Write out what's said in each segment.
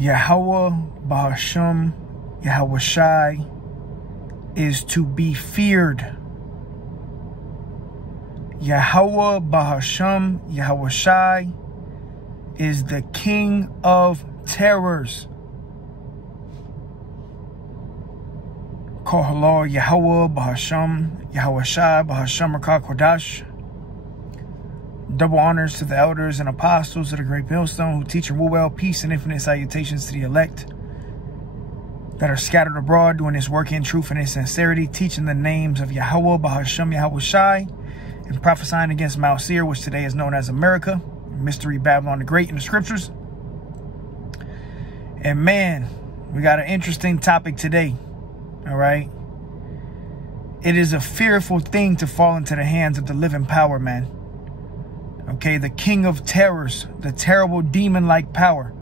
Yahweh Bahasham Yahweh Shai is to be feared. Yahweh Bahasham Yahweh Shai is the king of terrors. Kohalor Yahweh Bahasham Yahweh Shai Bahasham Rakah Kodash. Double honors to the elders and apostles of the great millstone who teach and rule well. Peace and infinite salutations to the elect that are scattered abroad doing this work in truth and in sincerity, teaching the names of Yahweh Bahasham Yahweh Shai and prophesying against Mount Seir, which today is known as America, Mystery Babylon the Great in the scriptures. And man, we got an interesting topic today. All right. It is a fearful thing to fall into the hands of the living power, man. Okay, the king of terrors, the terrible demon-like power,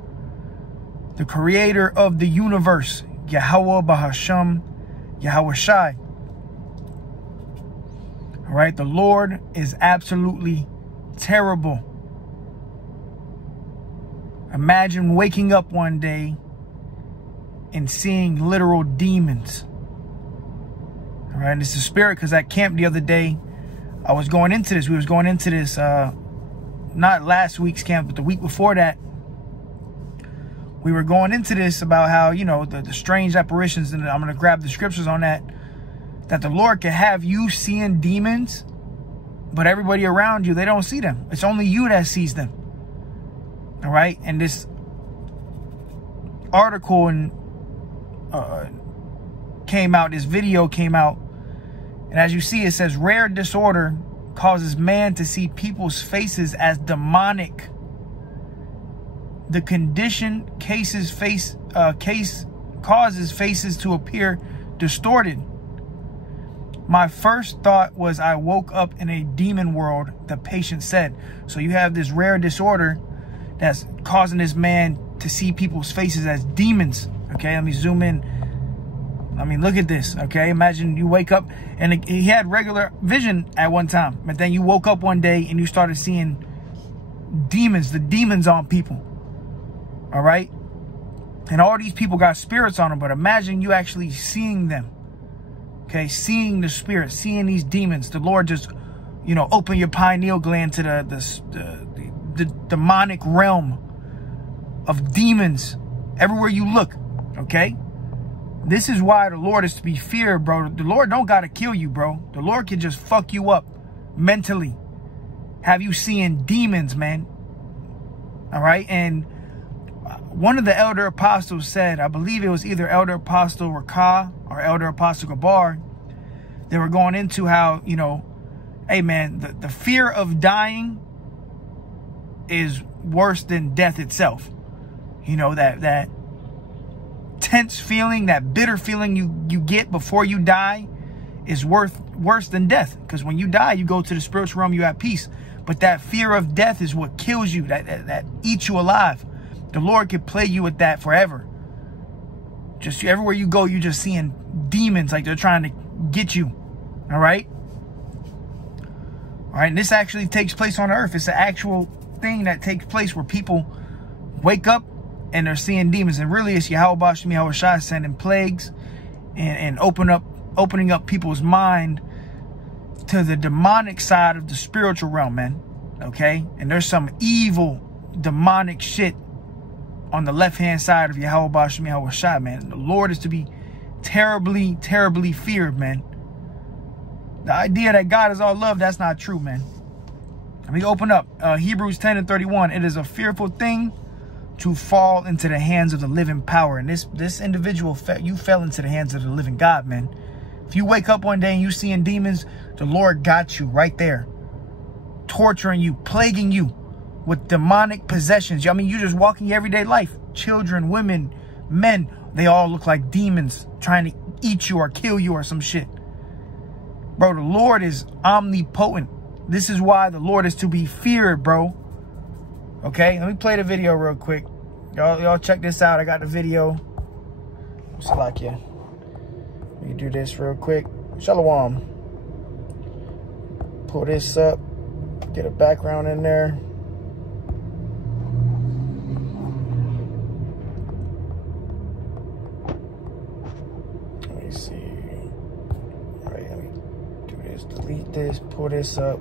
the creator of the universe, Yahweh Bahasham Yahweh Shai. All right, the Lord is absolutely terrible. Imagine waking up one day and seeing literal demons. All right, and it's the spirit, because at camp the other day, I was going into this. We was going into this, not last week's camp, but the week before that. We were going into this about how, you know, the strange apparitions, and I'm going to grab the scriptures on that, that the Lord can have you seeing demons, but everybody around you, they don't see them. It's only you that sees them. All right, and this article came out, this video came out, and as you see, it says rare disorder causes man to see people's faces as demonic. The condition causes faces to appear distorted. My first thought was I woke up in a demon world, the patient said. So you have this rare disorder that's causing this man to see people's faces as demons. Okay, let me zoom in. I mean, look at this, okay? Imagine you wake up, and he had regular vision at one time, but then you woke up one day and you started seeing demons, the demons on people, all right? And all these people got spirits on them, but imagine you actually seeing them, okay? Seeing the spirit, seeing these demons. The Lord just, you know, open your pineal gland to the demonic realm of demons everywhere you look, okay? This is why the Lord is to be feared, bro. The Lord don't got to kill you, bro. The Lord can just fuck you up mentally. Have you seeing demons, man? All right. And one of the elder apostles said, I believe it was either Elder Apostle Rakah or Elder Apostle Gabar. They were going into how, you know, hey, man, the fear of dying is worse than death itself. You know, that tense feeling, that bitter feeling you get before you die is worse than death. Because when you die, you go to the spiritual realm, you have peace. But that fear of death is what kills you, that eats you alive. The Lord could play you with that forever. Just everywhere you go, you're just seeing demons like they're trying to get you. All right? All right, and this actually takes place on earth. It's an actual thing that takes place where people wake up and they're seeing demons, and really it's Yahweh Bahasham Yahweh Shai sending plagues and opening up people's mind to the demonic side of the spiritual realm, man. Okay, and there's some evil demonic shit on the left-hand side of Yahweh Bahasham Yahweh Shai, man. The Lord is to be terribly, terribly feared, man. The idea that God is all love, that's not true, man. Let me open up Hebrews 10:31. It is a fearful thing to fall into the hands of the living power. And this individual, you fell into the hands of the living God, man. If you wake up one day and you seeing demons, the Lord got you right there, torturing you, plaguing you with demonic possessions. I mean, you're just walking your everyday life. Children, women, men, they all look like demons trying to eat you or kill you or some shit. Bro, the Lord is omnipotent. This is why the Lord is to be feared, bro. Okay, let me play the video real quick. Y'all check this out. I got the video. Salakia. Let me do this real quick. Shalom. Pull this up. Get a background in there. this, pull this up.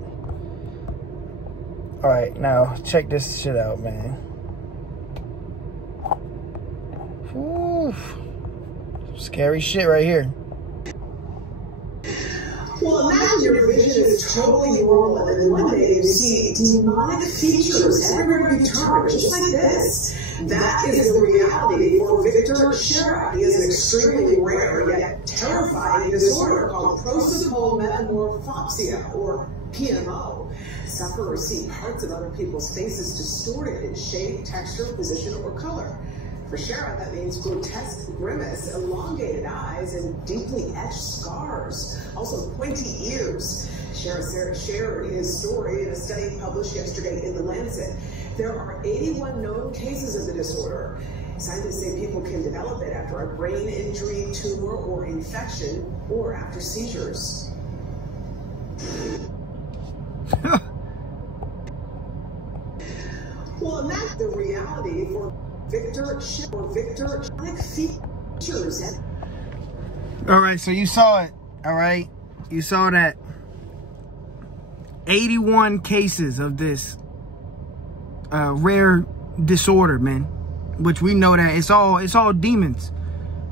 All right, now check this shit out, man. Whew. Scary shit right here. Well, imagine your vision is totally normal, and then one day you see demonic features everywhere you turn, just like this. That is the reality for Victor Shara. He has an extremely rare yet terrifying disorder called prosomal metamorphopsia, or PMO. Sufferers see parts of other people's faces distorted in shape, texture, position, or color. For Shara, that means grotesque grimace, elongated eyes, and deeply etched scars. Also pointy ears. Shara shared his story in a study published yesterday in The Lancet. There are 81 known cases of the disorder. Scientists say people can develop it after a brain injury, tumor, or infection, or after seizures. Well, and that's the reality for Victor features. All right, so you saw it. All right, you saw that 81 cases of this rare disorder, man, which we know that it's all demons.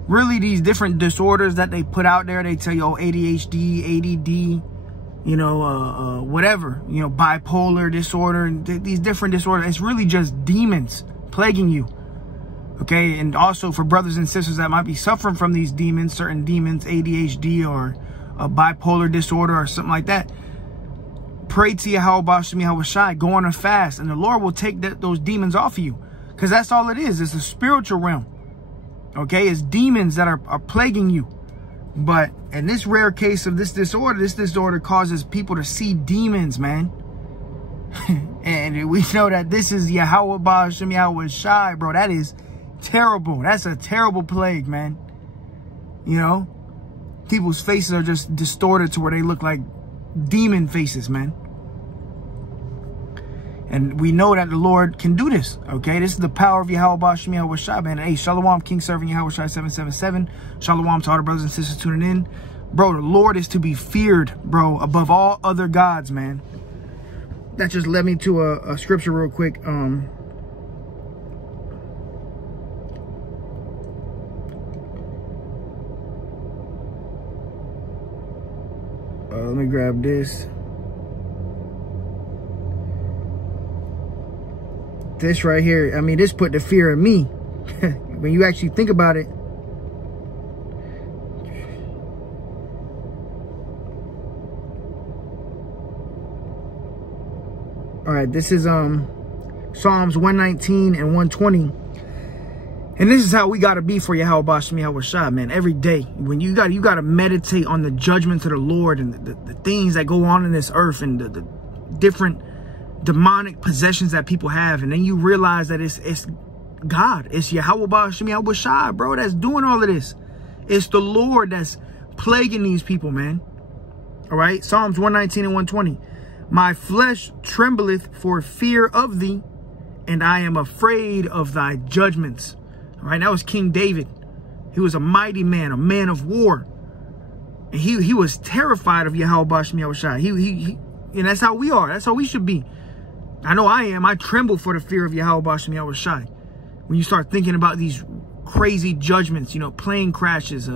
Really, these different disorders that they put out there, they tell you, oh, ADHD, ADD, you know, whatever, you know, bipolar disorder, and these different disorders. It's really just demons plaguing you. Okay, and also for brothers and sisters that might be suffering from these demons, certain demons, ADHD or a bipolar disorder or something like that, pray to Yahweh Shem Yahweh Shai, go on a fast, and the Lord will take those demons off of you. Because that's all it is. It's a spiritual realm. Okay, it's demons that are plaguing you. But in this rare case of this disorder causes people to see demons, man. And we know that this is Yahweh Shem Yahweh Shai, bro. That is terrible. That's a terrible plague, man. You know, people's faces are just distorted to where they look like demon faces, man. And we know that the Lord can do this, okay? This is the power of Yahweh Shem Yahweh Shai, man. Hey, Shalom, King Serving Yahweh Shai 777. Shalom to all the brothers and sisters tuning in. Bro, the Lord is to be feared, bro, above all other gods, man. That just led me to a scripture real quick. Let me grab this. This right here, I mean, this put the fear in me. When you actually think about it. All right, this is Psalms 119 and 120. And this is how we got to be for Yahweh Shem Yahweh Shai, man. Every day, when you got to meditate on the judgments of the Lord and the things that go on in this earth and the different demonic possessions that people have, and then you realize that it's God, it's Yahweh Shem Yahweh Shai, bro, that's doing all of this. It's the Lord that's plaguing these people, man. All right, Psalms 119 and 120. My flesh trembleth for fear of thee, and I am afraid of thy judgments. All right, that was King David. He was a mighty man, a man of war. And he was terrified of Yahweh Shem Yahweh Shai. And that's how we are. That's how we should be. I know I am. I tremble for the fear of Yahweh Shem Yahweh Shai. When you start thinking about these crazy judgments, you know, plane crashes,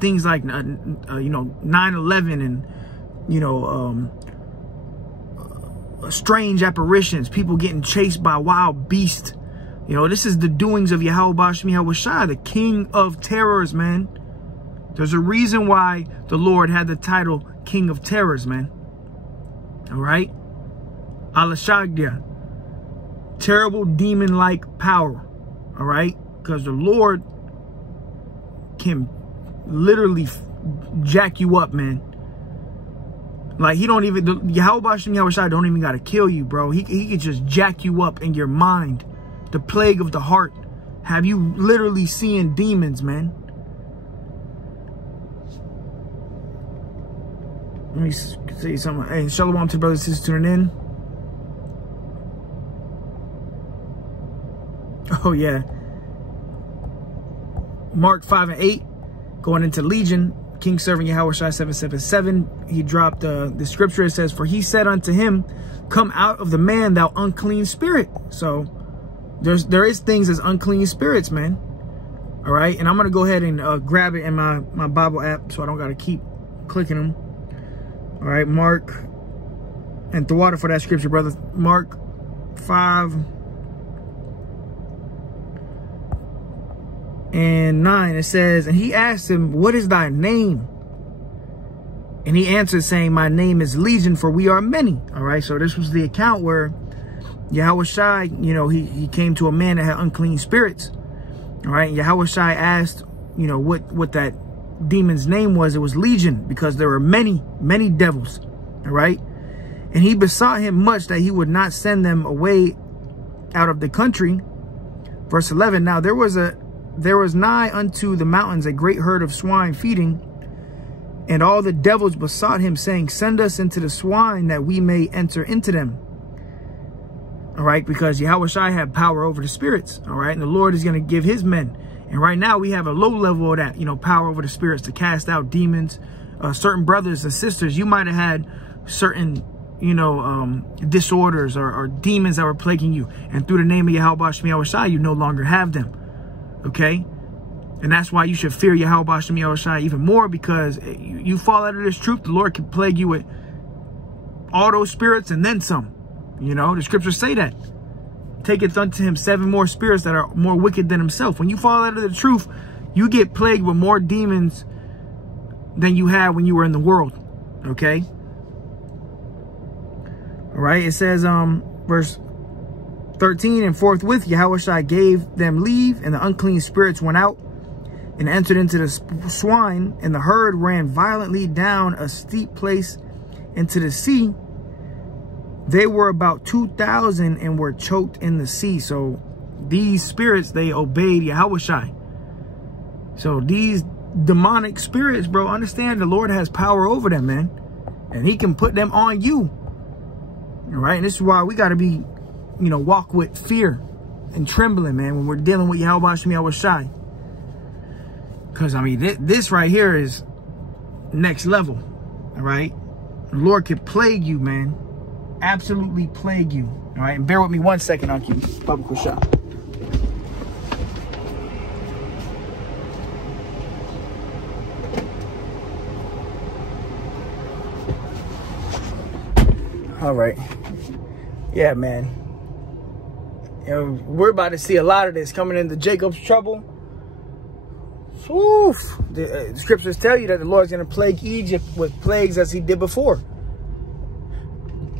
things like, you know, 9/11 and, you know, strange apparitions, people getting chased by wild beasts. You know, this is the doings of Yahweh Shem Yahweh Shai, the king of terrors, man. There's a reason why the Lord had the title King of Terrors, man. All right? Alashagya. Terrible demon-like power. All right? Because the Lord can literally jack you up, man. Like, he don't even, Yahweh Shem Yahweh Shai don't even got to kill you, bro. He can just jack you up in your mind. The plague of the heart. Have you literally seeing demons, man? Let me say something. Hey, shalom to brothers and sisters tuning in. Oh, yeah. Mark 5 and 8. Going into Legion. King Servant Yahawashi 777, he dropped the scripture. It says, for he said unto him, come out of the man, thou unclean spirit. So there is things as unclean spirits, man. All right. And I'm going to go ahead and grab it in my Bible app so I don't got to keep clicking them. All right. Mark, and the water for that scripture, brother. Mark 5:9, it says, and he asked him, what is thy name? And he answered, saying, my name is Legion, for we are many. All right. So this was the account where Yahawashi, you know, he came to a man that had unclean spirits. All right. Yahawashi asked, you know, what that demon's name was. It was Legion, because there were many devils. All right. And he besought him much that he would not send them away out of the country. Verse 11, now there was nigh unto the mountains a great herd of swine feeding, and all the devils besought him, saying, send us into the swine that we may enter into them. All right, because Yahawashi had power over the spirits. All right, and the Lord is going to give his men. And right now we have a low level of that, you know, power over the spirits to cast out demons. Certain brothers and sisters, you might have had certain, you know, disorders or demons that were plaguing you. And through the name of Yahawashi, you no longer have them. Okay. And that's why you should fear Yahawashi even more, because you fall out of this truth. The Lord can plague you with all those spirits and then some. You know, the scriptures say that. Taketh unto him 7 more spirits that are more wicked than himself. When you fall out of the truth, you get plagued with more demons than you had when you were in the world. Okay. All right. It says, verse 13, and forthwith Yahawashi gave them leave, and the unclean spirits went out and entered into the swine, and the herd ran violently down a steep place into the sea. They were about 2,000 and were choked in the sea. So these spirits, they obeyed Yahawashi. So these demonic spirits, bro, understand the Lord has power over them, man. And he can put them on you. All right. And this is why we got to be, you know, walk with fear and trembling, man, when we're dealing with Yahawashi. Because, I mean, this right here is next level. All right. The Lord could plague you, man. Absolutely plague you. All right. And bear with me 1 second, I'll keep Baba Kusha. All right. Yeah, man. You know, we're about to see a lot of this coming into Jacob's trouble. Oof. The scriptures tell you that the Lord's going to plague Egypt with plagues as he did before.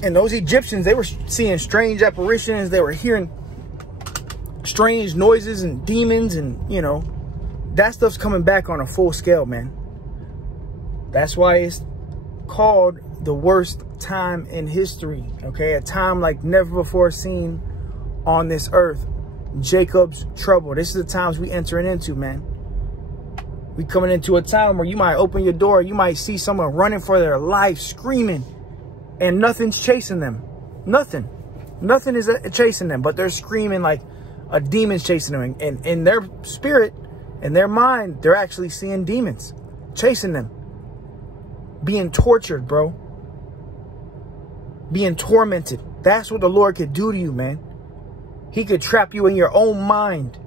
And those Egyptians, they were seeing strange apparitions. They were hearing strange noises and demons. And, you know, that stuff's coming back on a full scale, man. That's why it's called the worst time in history. Okay, a time like never before seen on this earth. Jacob's trouble. This is the times we entering into, man. We coming into a time where you might open your door, you might see someone running for their life, screaming, and nothing's chasing them. Nothing is chasing them, but they're screaming like a demon's chasing them. And in their spirit, in their mind, they're actually seeing demons chasing them, being tortured, bro. Being tormented. That's what the Lord could do to you, man. He could trap you in your own mind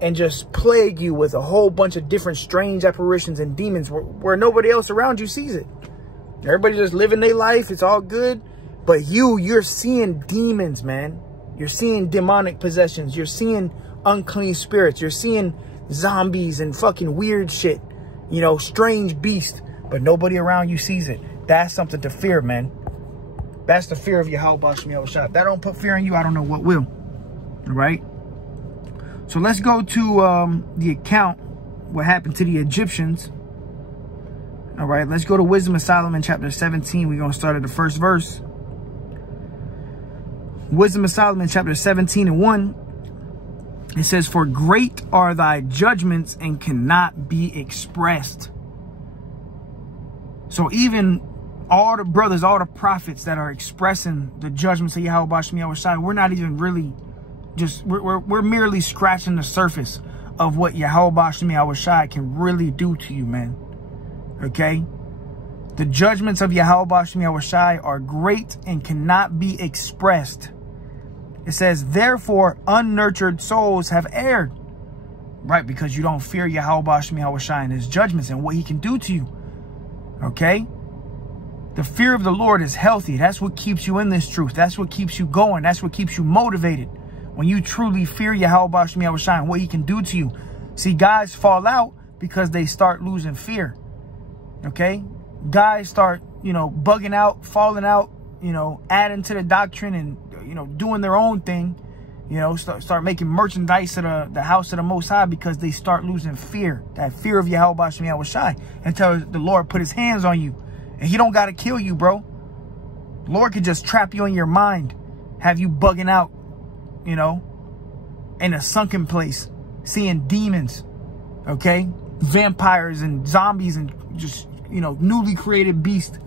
and just plague you with a whole bunch of different strange apparitions and demons where nobody else around you sees it. Everybody just living their life. It's all good. But you're seeing demons, man. You're seeing demonic possessions. You're seeing unclean spirits. You're seeing zombies and fucking weird shit. You know, strange beasts. But nobody around you sees it. That's something to fear, man. That's the fear of Yahawashi. If that don't put fear in you, I don't know what will. All right. So let's go to the account, what happened to the Egyptians. All right. Let's go to Wisdom of Solomon, chapter 17. We're going to start at the first verse. Wisdom of Solomon, chapter 17:1. It says, for great are thy judgments and cannot be expressed. So even all the brothers, all the prophets that are expressing the judgments of Yahawashi, we're not even really just, we're merely scratching the surface of what Yahawashi can really do to you, man. Okay? The judgments of Yahweh B'Shem Yahushai are great and cannot be expressed. It says, therefore, unnurtured souls have erred. Right, because you don't fear Yahweh B'Shem Yahushai and his judgments and what he can do to you. Okay? The fear of the Lord is healthy. That's what keeps you in this truth. That's what keeps you going. That's what keeps you motivated. When you truly fear Yahweh B'Shem Yahushai and what he can do to you. See, guys fall out because they start losing fear. Okay? Guys start, bugging out, falling out, adding to the doctrine and, doing their own thing. Start making merchandise of the house of the Most High because they start losing fear. That fear of Yahweh B'Shem Yahushai until the Lord put his hands on you. And he don't got to kill you, bro. The Lord could just trap you in your mind. Have you bugging out, in a sunken place. Seeing demons, okay? Vampires and zombies and just, newly created beasts.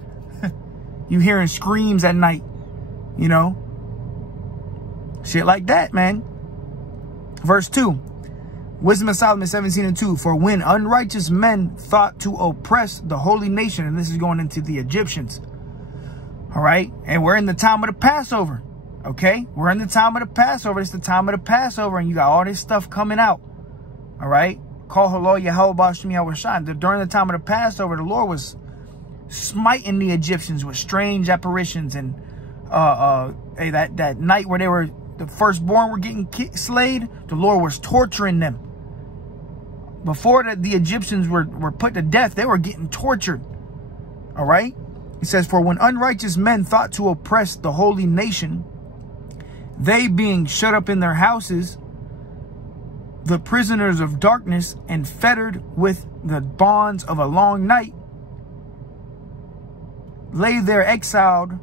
You hearing screams at night, Shit like that, man. Verse 2. Wisdom of Solomon 17:2. For when unrighteous men thought to oppress the holy nation, and this is going into the Egyptians. All right. And we're in the time of the Passover. Okay. We're in the time of the Passover. It's the time of the Passover. And you got all this stuff coming out. All right. Call Halo Yahweh B'Shem Yahushai. During the time of the Passover, the Lord was smiting the Egyptians with strange apparitions. And that night where they were, the firstborn were getting slayed, the Lord was torturing them. Before the Egyptians were put to death, they were getting tortured. All right. It says, for when unrighteous men thought to oppress the holy nation, they being shut up in their houses, the prisoners of darkness and fettered with the bonds of a long night, lay there exiled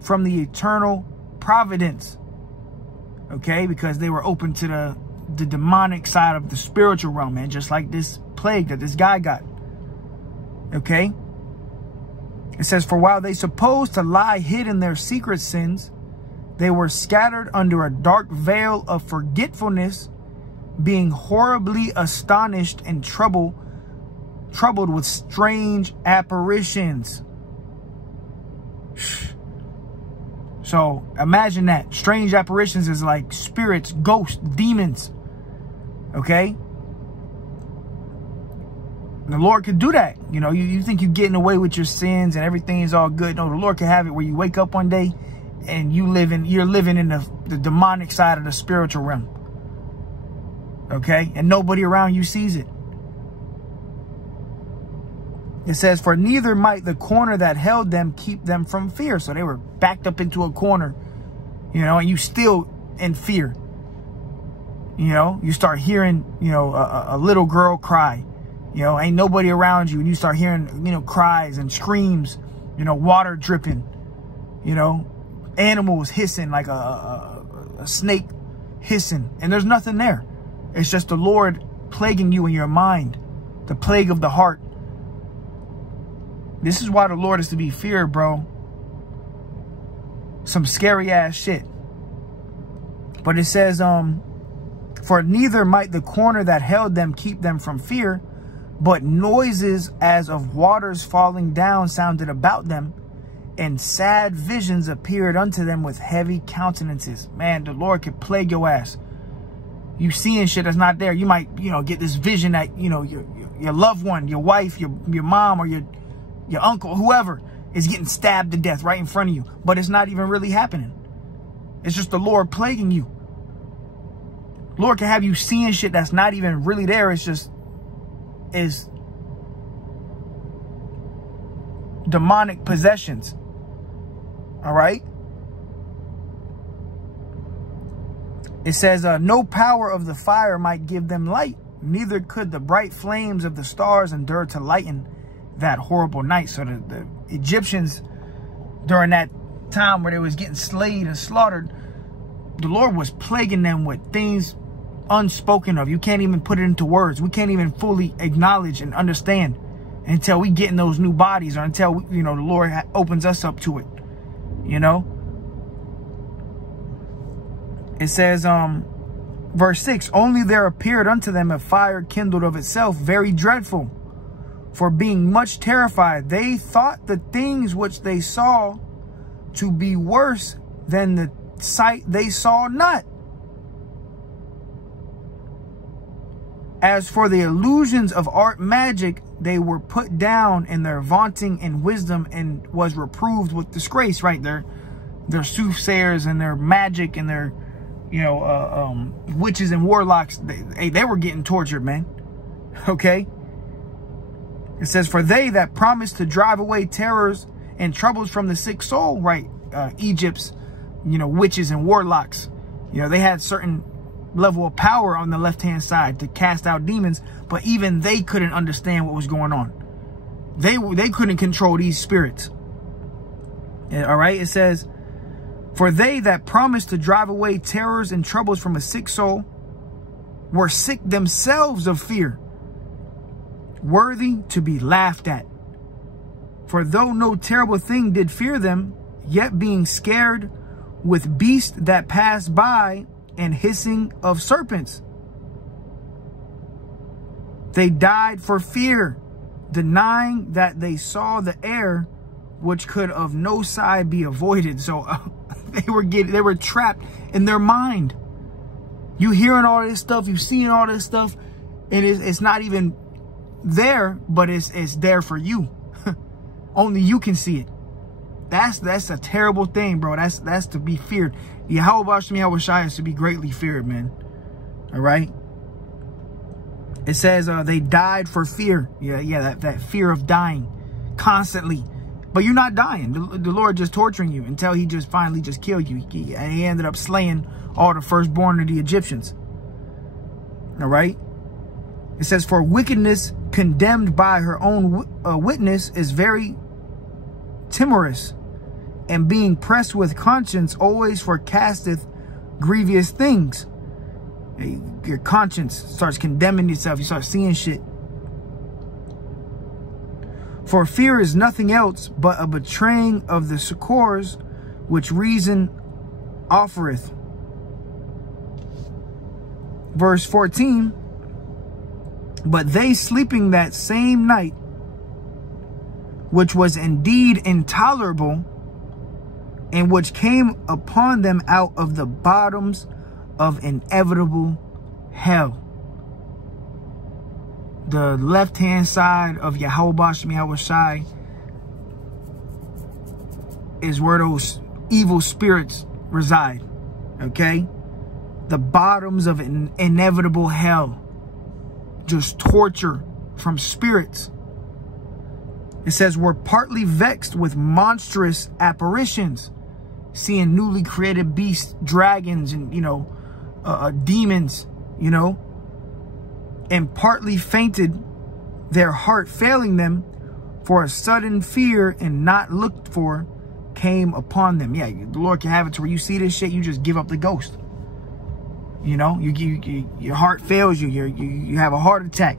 from the eternal providence. Okay, because they were open to the demonic side of the spiritual realm, man, just like this plague that this guy got. Okay, it says, for while they supposed to lie hid in their secret sins, they were scattered under a dark veil of forgetfulness, being horribly astonished and troubled with strange apparitions. So imagine that. Strange apparitions is like spirits, ghosts, demons. Okay? The Lord could do that. You think you're getting away with your sins and everything is all good. No, the Lord can have it where you wake up one day and you're living in the demonic side of the spiritual realm. Okay? And nobody around you sees it. It says, for neither might the corner that held them keep them from fear. So they were backed up into a corner, and you still in fear. You start hearing, a little girl cry, ain't nobody around you. And you start hearing, cries and screams, water dripping, animals hissing like a snake hissing. And there's nothing there. It's just the Lord plaguing you in your mind, the plague of the heart. This is why the Lord is to be feared, bro. Some scary ass shit. But it says, for neither might the corner that held them keep them from fear, but noises as of waters falling down sounded about them, and sad visions appeared unto them with heavy countenances. Man, the Lord could plague your ass. You seeing shit that's not there. You might, get this vision that, your loved one, your wife, your mom, or your uncle, whoever, is getting stabbed to death right in front of you. But it's not even really happening. It's just the Lord plaguing you. Lord can have you seeing shit that's not even really there. It's just demonic possessions. All right. It says, no power of the fire might give them light. Neither could the bright flames of the stars endure to lighten that horrible night. So the Egyptians, during that time where they was getting slayed and slaughtered, the Lord was plaguing them with things unspoken of. You can't even put it into words. We can't even fully acknowledge and understand until we get in those new bodies, or until the Lord opens us up to it. It says, verse 6, only there appeared unto them a fire kindled of itself, very dreadful, For being much terrified, they thought the things which they saw to be worse than the sight they saw not. As for the illusions of art magic, they were put down in their vaunting and wisdom, and was reproved with disgrace. Right there, their soothsayers and their magic and their, you know, witches and warlocks. They were getting tortured, man. Okay. It says, for they that promised to drive away terrors and troubles from the sick soul, right? Egypt's, you know, witches and warlocks, you know, they had certain level of power on the left-hand side to cast out demons, but even they couldn't understand what was going on. They couldn't control these spirits. All right. It says, for they that promised to drive away terrors and troubles from a sick soul were sick themselves of fear, worthy to be laughed at. For though no terrible thing did fear them, yet being scared with beasts that pass by and hissing of serpents, they died for fear, denying that they saw the air, which could of no side be avoided. So they were trapped in their mind. You hearing all this stuff, you seeing all this stuff, and it's not even there, but it's there for you. Only you can see it. That's a terrible thing, bro. That's to be feared. Yahweh is to be greatly feared, man. All right. It says they died for fear. Yeah, that fear of dying constantly. But you're not dying. The Lord just torturing you until he just finally just killed you. He ended up slaying all the firstborn of the Egyptians. All right. It says, for wickedness condemned by her own witness is very timorous, and being pressed with conscience always forecasteth grievous things. Your conscience starts condemning yourself. You start seeing shit. For fear is nothing else but a betraying of the succors which reason offereth. Verse 14. But they sleeping that same night, which was indeed intolerable, and which came upon them out of the bottoms of inevitable hell. The left-hand side of Yahweh Shai is where those evil spirits reside. Okay? The bottoms of an inevitable hell. Just torture from spirits. It says, we're partly vexed with monstrous apparitions, seeing newly created beasts, dragons, and, you know, demons, you know, and partly fainted, their heart failing them, for a sudden fear and not looked for came upon them. Yeah, the Lord can have it to where you see this shit, you just give up the ghost. You know, your heart fails you. You have a heart attack.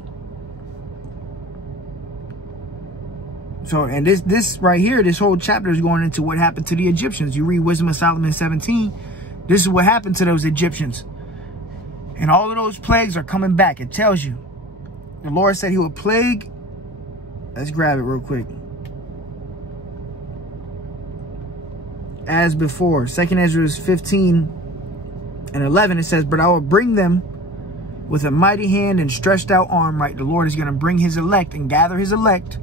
So, and this right here, this whole chapter is going into what happened to the Egyptians. You read Wisdom of Solomon 17. This is what happened to those Egyptians. And all of those plagues are coming back. It tells you. The Lord said he would plague. Let's grab it real quick. As before, 2 Ezra 15 and 11, it says, but I will bring them with a mighty hand and stretched out arm. Right, the Lord is going to bring his elect and gather his elect.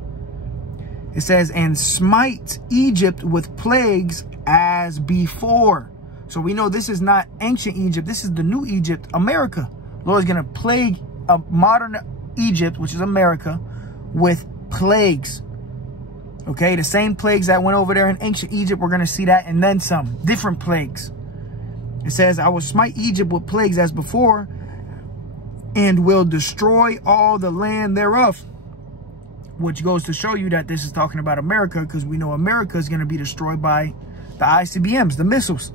It says, and smite Egypt with plagues as before. So we know this is not ancient Egypt. This is the new Egypt, America. The Lord is going to plague a modern Egypt, which is America, with plagues. Okay, the same plagues that went over there in ancient Egypt, we're going to see that and then some. Different plagues. It says, I will smite Egypt with plagues as before, and will destroy all the land thereof. Which goes to show you that this is talking about America, because we know America is going to be destroyed by the ICBMs, the missiles.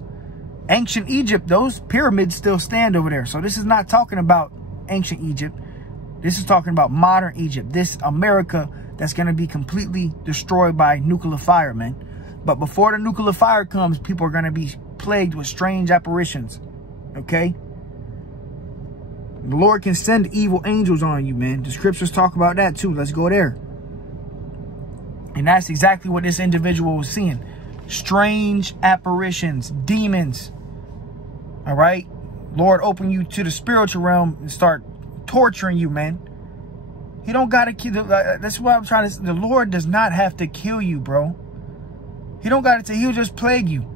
Ancient Egypt, those pyramids still stand over there. So this is not talking about ancient Egypt. This is talking about modern Egypt. This America that's going to be completely destroyed by nuclear fire, man. But before the nuclear fire comes, people are going to be plagued with strange apparitions. Okay? The Lord can send evil angels on you, man. The scriptures talk about that too. Let's go there. And that's exactly what this individual was seeing. Strange apparitions, demons. All right? Lord, open you to the spiritual realm and start torturing you, man. He don't got to kill. That's what I'm trying to say. The Lord does not have to kill you, bro. He don't got to. He'll just plague you.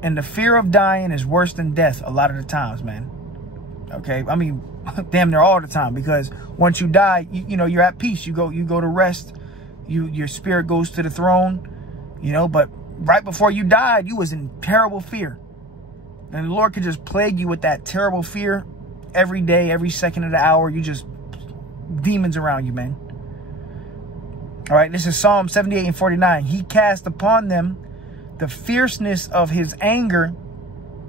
And the fear of dying is worse than death a lot of the times, man. Okay? I mean, damn near all the time. Because once you die, you know, you're at peace. You go to rest. Your spirit goes to the throne, you know, but right before you died, you was in terrible fear. And the Lord could just plague you with that terrible fear every day, every second of the hour. You just, demons around you, man. All right, this is Psalm 78 and 49. He cast upon them the fierceness of his anger,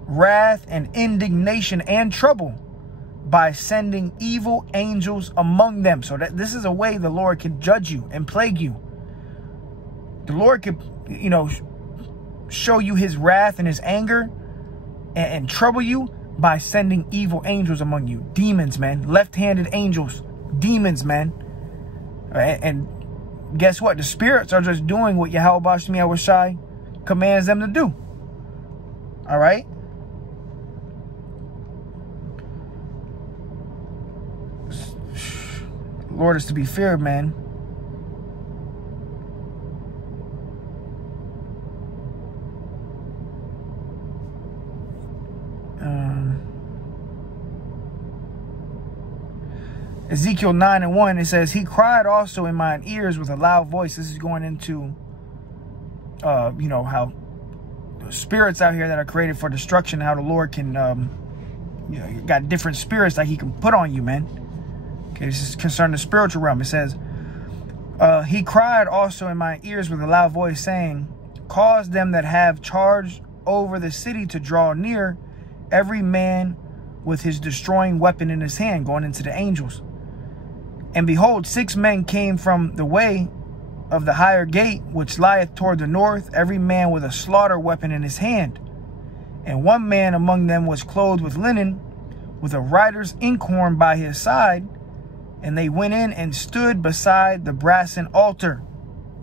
wrath and indignation and trouble by sending evil angels among them. So that this is a way the Lord can judge you and plague you. The Lord could, you know, show you his wrath and his anger and trouble you by sending evil angels among you. Demons, man. Left-handed angels. Demons, man. And guess what? The spirits are just doing what Yahweh Bashmi Awashai commands them to do. All right? Lord is to be feared, man. Ezekiel 9 and 1, it says, he cried also in mine ears with a loud voice. This is going into, you know, how spirits out here that are created for destruction, how the Lord can, you know, you got different spirits that he can put on you, man. Okay, this is concerning the spiritual realm. It says, he cried also in my ears with a loud voice, saying, cause them that have charge over the city to draw near, every man with his destroying weapon in his hand, going into the angels. And behold, 6 men came from the way of the higher gate, which lieth toward the north, every man with a slaughter weapon in his hand. And one man among them was clothed with linen, with a writer's inkhorn by his side. And they went in and stood beside the brassen altar.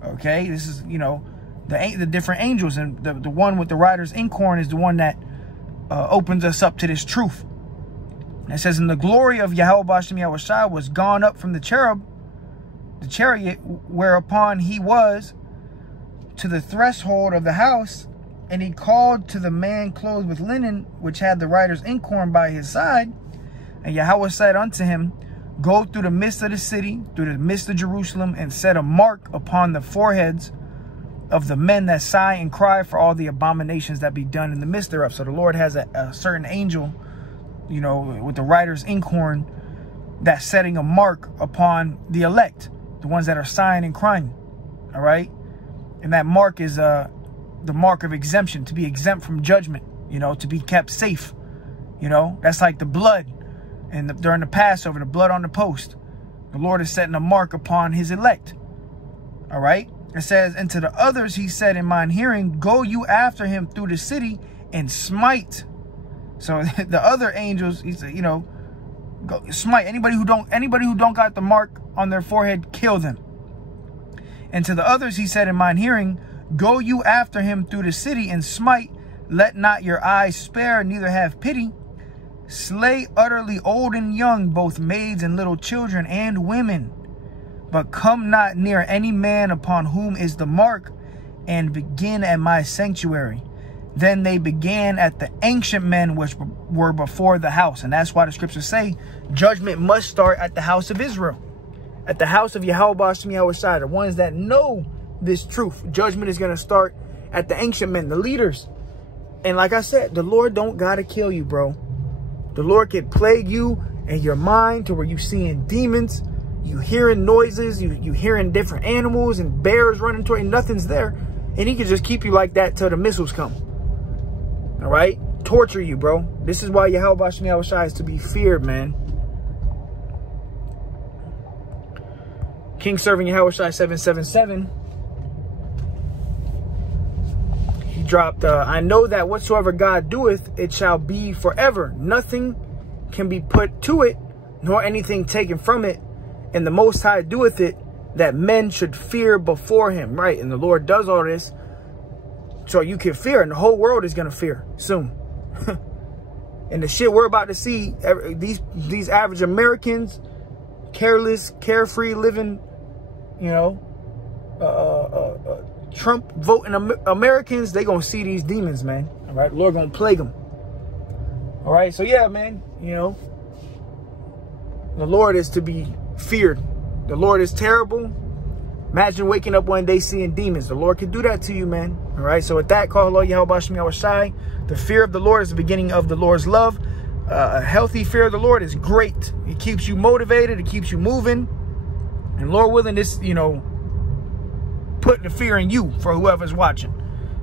Okay, this is, you know, the different angels. And the one with the writer's inkhorn is the one that opens us up to this truth. And it says, and the glory of Yahweh Bashim Yahushua was gone up from the cherub, the chariot, whereupon he was, to the threshold of the house. And he called to the man clothed with linen, which had the writer's inkhorn by his side. And Yahweh said unto him, go through the midst of the city, through the midst of Jerusalem, and set a mark upon the foreheads of the men that sigh and cry for all the abominations that be done in the midst thereof. So the Lord has a certain angel, you know, with the writer's inkhorn, that's setting a mark upon the elect, the ones that are sighing and crying. All right. And that mark is the mark of exemption, to be exempt from judgment, you know, to be kept safe. You know, that's like the blood. And during the Passover, the blood on the post, the Lord is setting a mark upon his elect. All right. It says, and to the others he said in mine hearing, go you after him through the city and smite. So the other angels, he said, you know, go smite anybody who don't got the mark on their forehead, kill them. And to the others he said in mine hearing, go you after him through the city and smite. Let not your eyes spare, neither have pity. Slay utterly old and young, both maids and little children and women. But come not near any man upon whom is the mark, and begin at my sanctuary. Then they began at the ancient men which were before the house. And that's why the scriptures say judgment must start at the house of Israel, at the house of Yahweh Bashim Yahushua, the ones that know this truth. Judgment is going to start at the ancient men, the leaders. And like I said, the Lord don't got to kill you, bro. The Lord can plague you and your mind to where you seeing demons, you hearing noises, you hearing different animals and bears running toward you, nothing's there. And he can just keep you like that till the missiles come. All right? Torture you, bro. This is why Yahweh Bashim Yahushua is to be feared, man. King Serving Yahushua 777. He dropped, I know that whatsoever God doeth, it shall be forever. Nothing can be put to it, nor anything taken from it. And the Most High doeth it, that men should fear before him, right? And the Lord does all this so you can fear, and the whole world is going to fear soon. And the shit we're about to see, these average Americans, careless, carefree living, you know, Trump voting Americans, they going to see these demons, man. All right, the Lord going to plague them. All right, so yeah, man, you know, the Lord is to be feared. The Lord is terrible. Imagine waking up one day seeing demons. The Lord could do that to you, man. All right, so with that, call Lord Yahweh Shem Yahweh Shai. The fear of the Lord is the beginning of the Lord's love. A healthy fear of the Lord is great. It keeps you motivated. It keeps you moving. And Lord willing, this, you know, put the fear in you for whoever's watching.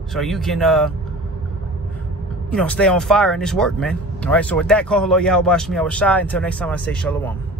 So you can, you know, stay on fire in this work, man. All right, so with that, call Lord Yahweh Shem Yahweh Shai. Until next time, I say shalom.